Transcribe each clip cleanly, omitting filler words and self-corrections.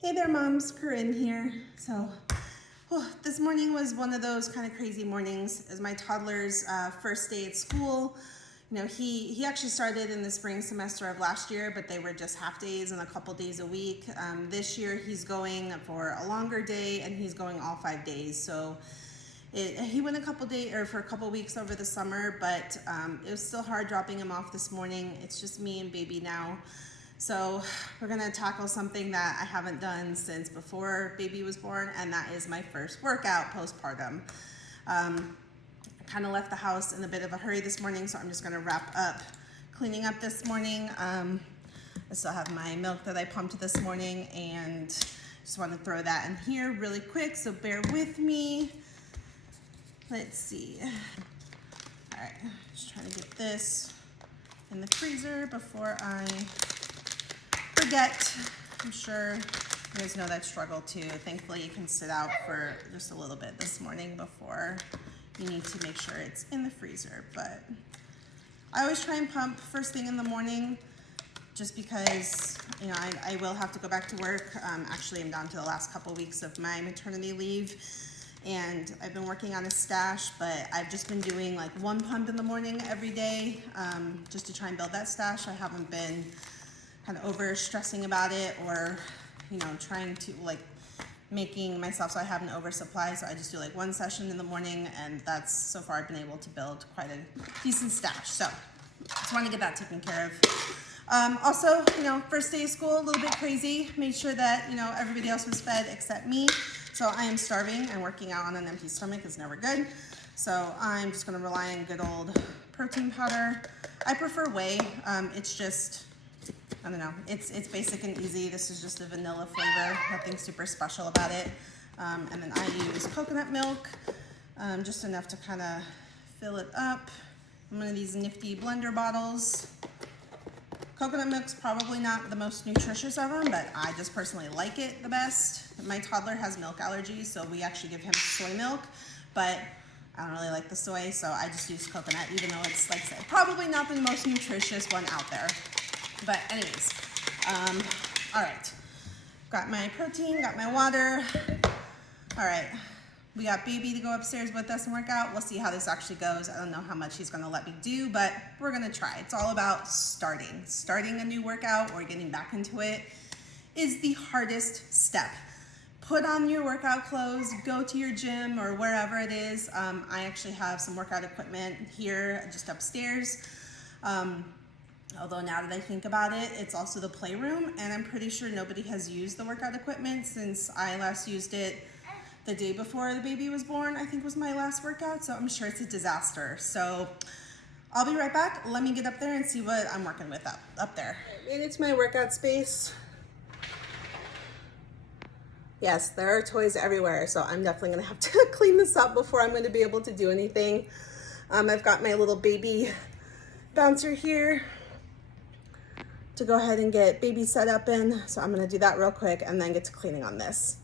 Hey there moms, Corinne here. So this morning was one of those kind of crazy mornings. As my toddler's first day at school. You know, he actually started in the spring semester of last year, but they were just half days and a couple days a week. This year he's going for a longer day and he's going all 5 days. So he went for a couple weeks over the summer, but it was still hard dropping him off this morning. It's just me and baby now. So we're gonna tackle something that I haven't done since before baby was born, and that is my first workout postpartum. Kind of left the house in a bit of a hurry this morning, so I'm just gonna wrap up cleaning up this morning. I still have my milk that I pumped this morning, and just want to throw that in here really quick, so bear with me. Let's see. All right, just trying to get this in the freezer before I forget. I'm sure you guys know that struggle too. Thankfully, you can sit out for just a little bit this morning before you need to make sure it's in the freezer. But I always try and pump first thing in the morning just because, you know, I will have to go back to work. Actually, I'm down to the last couple weeks of my maternity leave, and I've been working on a stash, but I've just been doing like one pump in the morning every day just to try and build that stash. I haven't been kind of over stressing about it, or, you know, trying to like making myself so I have an oversupply. So I just do like one session in the morning, and that's, so far I've been able to build quite a decent stash. So just want to get that taken care of. Also, you know, first day of school, a little bit crazy. Made sure that, you know, everybody else was fed except me. So I am starving, and working out on an empty stomach is never good. So I'm just gonna rely on good old protein powder. I prefer whey. It's just, I don't know, it's basic and easy. This is just a vanilla flavor, nothing super special about it. And then I use coconut milk, just enough to kind of fill it up in one of these nifty blender bottles. Coconut milk's probably not the most nutritious of them, but I just personally like it the best. My toddler has milk allergies, so we actually give him soy milk, but I don't really like the soy, so I just use coconut, even though it's, like I said, probably not the most nutritious one out there. But anyways, all right, got my protein, got my water. All right, we got baby to go upstairs with us and work out. We'll see how this actually goes. I don't know how much he's gonna let me do, but we're gonna try. It's all about starting. Starting a new workout or getting back into it is the hardest step. Put on your workout clothes, go to your gym or wherever it is. I actually have some workout equipment here just upstairs. Although now that I think about it, it's also the playroom, and I'm pretty sure nobody has used the workout equipment since I last used it the day before the baby was born, I think was my last workout, so I'm sure it's a disaster. So I'll be right back. Let me get up there and see what I'm working with up there. And it's my workout space. Yes, there are toys everywhere, so I'm definitely gonna have to clean this up before I'm gonna be able to do anything. I've got my little baby bouncer here to go ahead and get baby set up in. So I'm gonna do that real quick and then get to cleaning on this.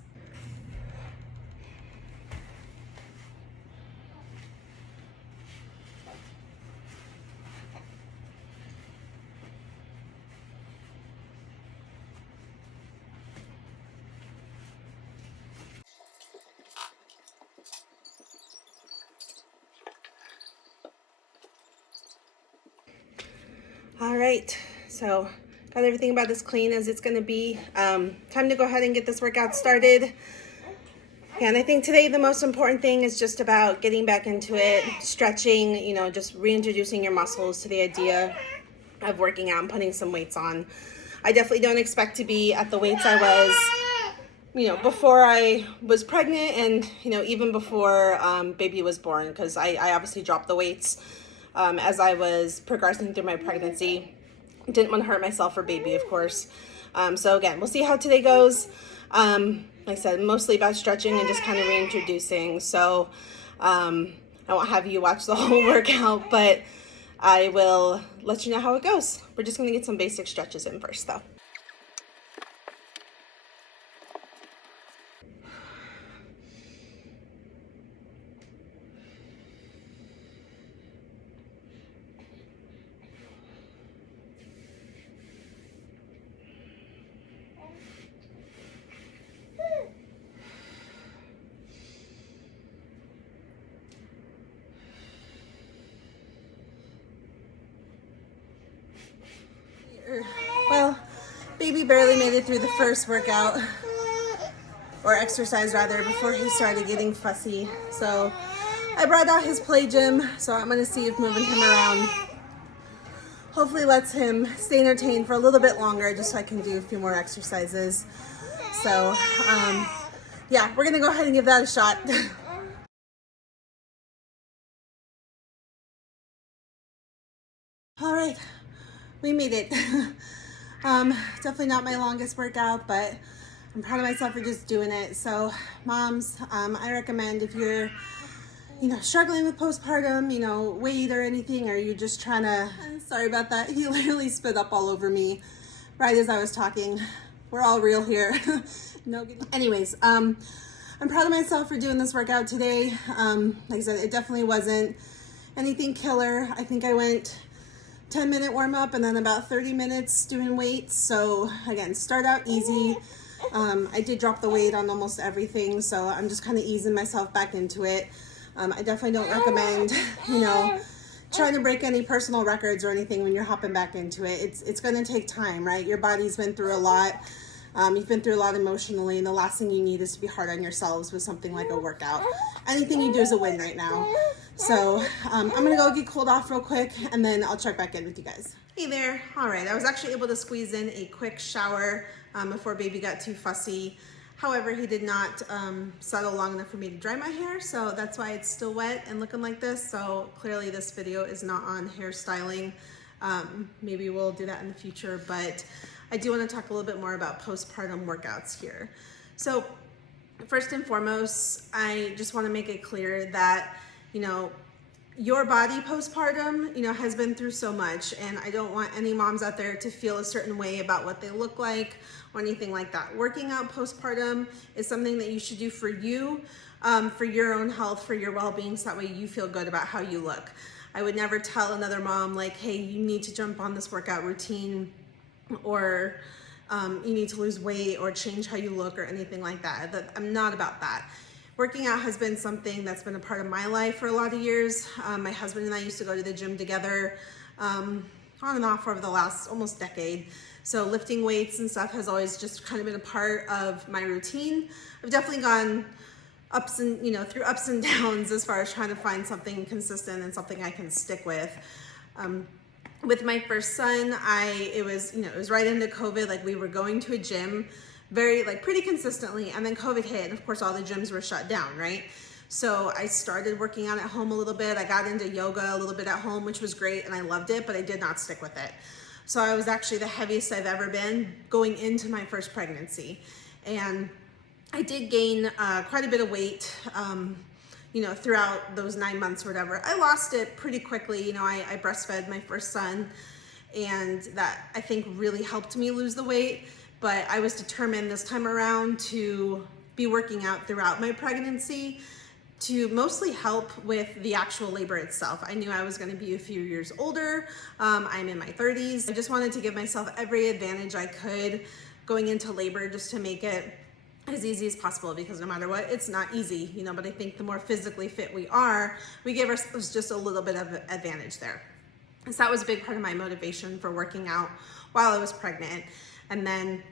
All right, so got everything about as clean as it's gonna be. Time to go ahead and get this workout started. And I think today the most important thing is just about getting back into it, stretching, you know, just reintroducing your muscles to the idea of working out and putting some weights on. I definitely don't expect to be at the weights I was, you know, before I was pregnant, and, you know, even before baby was born, because I obviously dropped the weights as I was progressing through my pregnancy. Didn't want to hurt myself or baby, of course. So again, we'll see how today goes. Like I said, mostly about stretching and just kind of reintroducing. So I won't have you watch the whole workout, but I will let you know how it goes. We're just going to get some basic stretches in first, though. Well, baby barely made it through the first workout, or exercise rather, before he started getting fussy. So I brought out his play gym, so I'm gonna see if moving him around hopefully lets him stay entertained for a little bit longer, just so I can do a few more exercises. So yeah, we're gonna go ahead and give that a shot. All right, we made it. Definitely not my longest workout, but I'm proud of myself for just doing it. So moms, I recommend if you're, struggling with postpartum, weight or anything, or you're just trying to, sorry about that. He literally spit up all over me right as I was talking. We're all real here. No good. Anyways, I'm proud of myself for doing this workout today. Like I said, it definitely wasn't anything killer. I think I went 10-minute warm up and then about 30 minutes doing weights. So again, start out easy. I did drop the weight on almost everything, so I'm just kind of easing myself back into it. I definitely don't recommend, trying to break any personal records or anything when you're hopping back into it. It's going to take time, right? Your body's been through a lot. You've been through a lot emotionally, and the last thing you need is to be hard on yourselves with something like a workout. Anything you do is a win right now. So I'm gonna go get cooled off real quick, and then I'll check back in with you guys. Hey there. All right, I was actually able to squeeze in a quick shower before baby got too fussy. However, he did not settle long enough for me to dry my hair, so that's why it's still wet and looking like this. So clearly this video is not on hairstyling. Maybe we'll do that in the future, but I do want to talk a little bit more about postpartum workouts here. So first and foremost, I just want to make it clear that, your body postpartum, has been through so much, and I don't want any moms out there to feel a certain way about what they look like or anything like that. Working out postpartum is something that you should do for you, for your own health, for your well-being, so that way you feel good about how you look. I would never tell another mom like, hey, you need to jump on this workout routine, or you need to lose weight or change how you look or anything like that. I'm not about that. Working out has been something that's been a part of my life for a lot of years. My husband and I used to go to the gym together on and off over the last almost decade. So lifting weights and stuff has always just kind of been a part of my routine. I've definitely gone through ups and downs as far as trying to find something consistent and something I can stick with. With my first son, it was right into COVID. Like, we were going to a gym pretty consistently, and then COVID hit, and of course all the gyms were shut down, right? So I started working out at home a little bit. I got into yoga a little bit at home, which was great, and I loved it, but I did not stick with it. So I was actually the heaviest I've ever been going into my first pregnancy. And I did gain quite a bit of weight, throughout those 9 months or whatever. I lost it pretty quickly. I breastfed my first son, and that I think really helped me lose the weight. But I was determined this time around to be working out throughout my pregnancy to mostly help with the actual labor itself. I knew I was going to be a few years older. I'm in my 30s. I just wanted to give myself every advantage I could going into labor, just to make it as easy as possible, because no matter what, it's not easy, but I think the more physically fit we are, we give ourselves just a little bit of advantage there. So that was a big part of my motivation for working out while I was pregnant. And then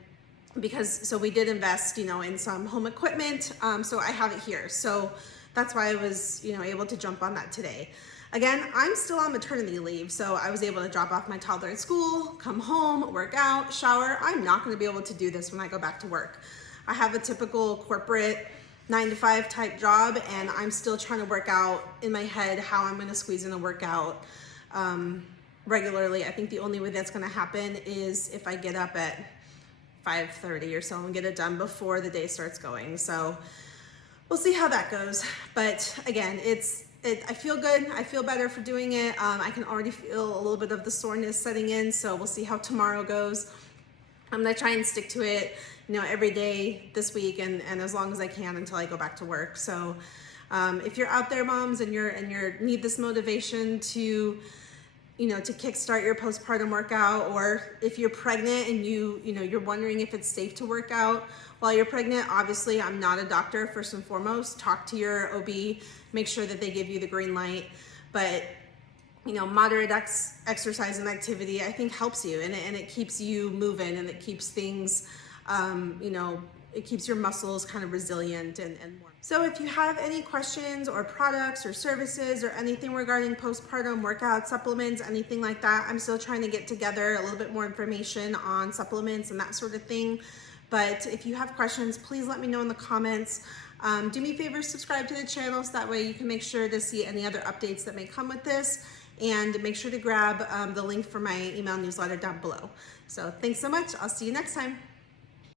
so we did invest, in some home equipment. So I have it here. So that's why I was, able to jump on that today. Again, I'm still on maternity leave, so I was able to drop off my toddler at school, come home, work out, shower. I'm not going to be able to do this when I go back to work. I have a typical corporate 9-to-5 type job, and I'm still trying to work out in my head how I'm going to squeeze in a workout regularly. I think the only way that's going to happen is if I get up at 5:30 or so and get it done before the day starts going. So we'll see how that goes. But again, I feel good. I feel better for doing it. I can already feel a little bit of the soreness setting in, so we'll see how tomorrow goes. I'm gonna try and stick to it, every day this week and as long as I can until I go back to work. So if you're out there, moms, and you need this motivation to kickstart your postpartum workout, or if you're pregnant and you're wondering if it's safe to work out while you're pregnant, obviously I'm not a doctor. First and foremost, talk to your OB, make sure that they give you the green light. But moderate exercise and activity, I think helps you, and it keeps you moving, and it keeps things, it keeps your muscles kind of resilient and more. So if you have any questions or products or services or anything regarding postpartum workout supplements, anything like that, I'm still trying to get together a little bit more information on supplements and that sort of thing. But if you have questions, please let me know in the comments. Do me a favor, subscribe to the channel so that way you can make sure to see any other updates that may come with this, and make sure to grab the link for my email newsletter down below. So thanks so much. I'll see you next time.